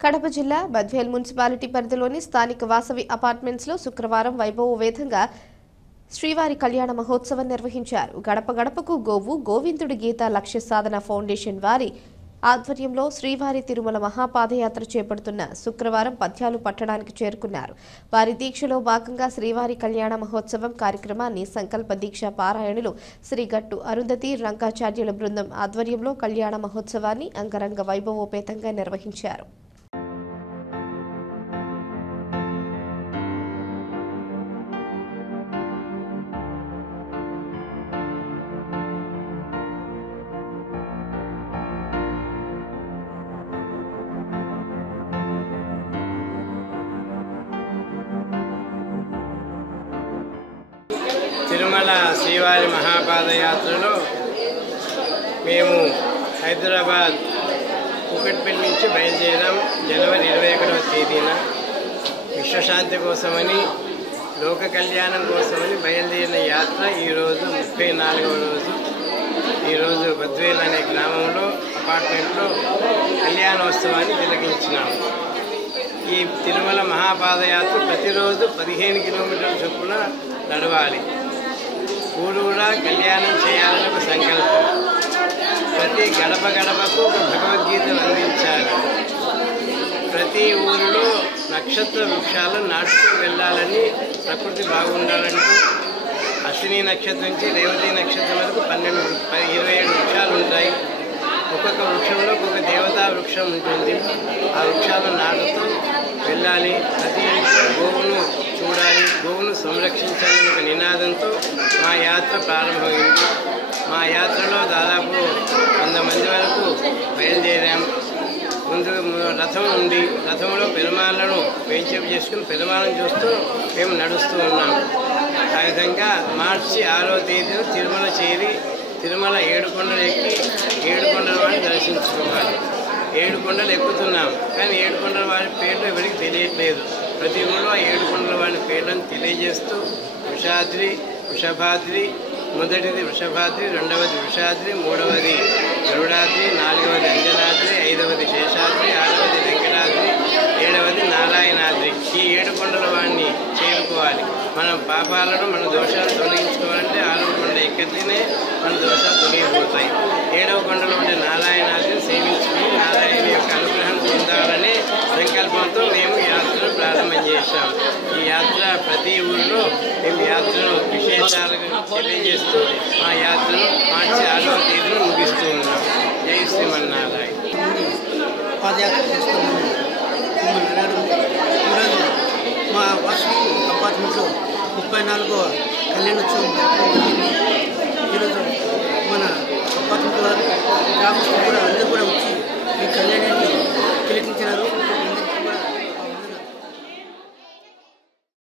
కడప జిల్లా బద్వేల్ మున్సిపాలిటీ పరిధిలోని స్థానిక వాసవి అపార్ట్మెంట్స్ లో శుక్రవారం వైభవోపేతంగా శ్రీవారి కళ్యాణ మహోత్సవం నిర్వహించారు. గడప గడపకు గోవు గోవిందుడి గీత లక్ష్య సాధన ఫౌండేషన్ వారి ఆధ్వర్యంలో శ్రీవారి తిరుమల మహాపాదయాత్ర చేపడుతున్న శుక్రవారం పద్యాలు పట్టడానికి చేరుకున్నారు. వారి దీక్షలో భాగంగా శ్రీవారి కళ్యాణ మహోత్సవం కార్యక్రమాన్ని సంకల్ప దీక్ష పారాయణులు శ్రీ గట్టు అరుంధతి రంగాచార్యుల బృందం ఆధ్వర్యంలో కళ్యాణ మహోత్సవాన్ని అంగరంగ వైభవోపేతంగా నిర్వహించారు. తిరుమల శ్రీవారి మహాపాదయాత్రలో మేము హైదరాబాద్ కూకట్పల్లి నుంచి బయలుదేరాం. జనవరి 21వ తేదీన విశ్వశాంతి కోసమని, లోక కళ్యాణం కోసమని బయలుదేరిన యాత్ర ఈరోజు 34వ రోజు. ఈరోజు బద్వేల్ అనే గ్రామంలో అపార్ట్మెంట్లో కళ్యాణోత్సవాన్ని తిలకించినాము. ఈ తిరుమల మహాపాదయాత్ర ప్రతిరోజు 15 కిలోమీటర్ల చొప్పున నడవాలి. ఊరూరా కళ్యాణం చేయాలని ఒక సంకల్పం. ప్రతి గడప గడపకు ఒక భగవద్గీతను అందించాలి. ప్రతి ఊరిలో నక్షత్ర వృక్షాలను నాటుతూ వెళ్ళాలని, ప్రకృతి బాగుండాలంటూ అశ్విని నక్షత్రం నుంచి రేవతి నక్షత్రం వరకు 27 వృక్షాలు ఉంటాయి. ఒక్కొక్క వృక్షంలో ఒక్కొక్క దేవతా వృక్షం ఉంటుంది. ఆ వృక్షాలను నాటుతూ వెళ్ళాలి. ప్రతి గోవును చూడాలి, గోవును సంరక్షించాలని ఒక నినాదంతో మా యాత్ర ప్రారంభమైంది. మా యాత్రలో దాదాపు 100 మంది వరకు బయలుదేరాం. ముందు రథం ఉంది. రథంలో పెరుమాళ్ళను వేంచేపు చేసుకుని పెరుమాళ్ళను చూస్తూ మేము నడుస్తూ ఉన్నాం. ఆ విధంగా మార్చి 6వ తేదీన తిరుమల చేరి తిరుమల 7 కొండలు ఎక్కి 7 కొండల వాడిని దర్శించుకోవాలి. 7 కొండలు ఎక్కుతున్నాం, కానీ 7 కొండల వాడి పేర్లు ఎవరికి తెలియట్లేదు. ప్రతి ఊళ్ళో 7 కొండల వాడి పేర్లను తెలియజేస్తూ వృషాద్రి, వృషభాద్రి, మొదటిది వృషభాద్రి, రెండవది వృషాద్రి, మూడవది గరుడాద్రి, 4వది అంజనాద్రి, 5వది శేషాద్రి, 6వది వెంకటాద్రి, 7వది నారాయణాద్రి. ఈ 7 కొండల వాడిని చేరుకోవాలి. మన పాపాలను, మన దోషాలు తొలగించుకోవాలంటే 6వ కొండ ఎక్కడినే మన దోషాలు తొలగిపోతాయి. 7వ కొండలో ఉండే నారాయణాద్రిని సేవించుకుని నారాయణ యొక్క అనుగ్రహం పొందాలనే సంకల్పంతో మేము యాత్రను ప్రారంభం చేశాం. ఈ యాత్ర ప్రతి ఊరిలో మేము యాత్రను విశేషాలుగా తెలియజేస్తూ మా యాత్రను మార్చి 6వ తేదీన ముగిస్తూ ఉన్నాం. జై శ్రీమన్నారాయణ. పాదయాత్ర చేస్తున్నాము. ఈరోజు మా వాసవి అపార్ట్మెంట్లో 34వ కళ్యాణోత్సవం ఈరోజు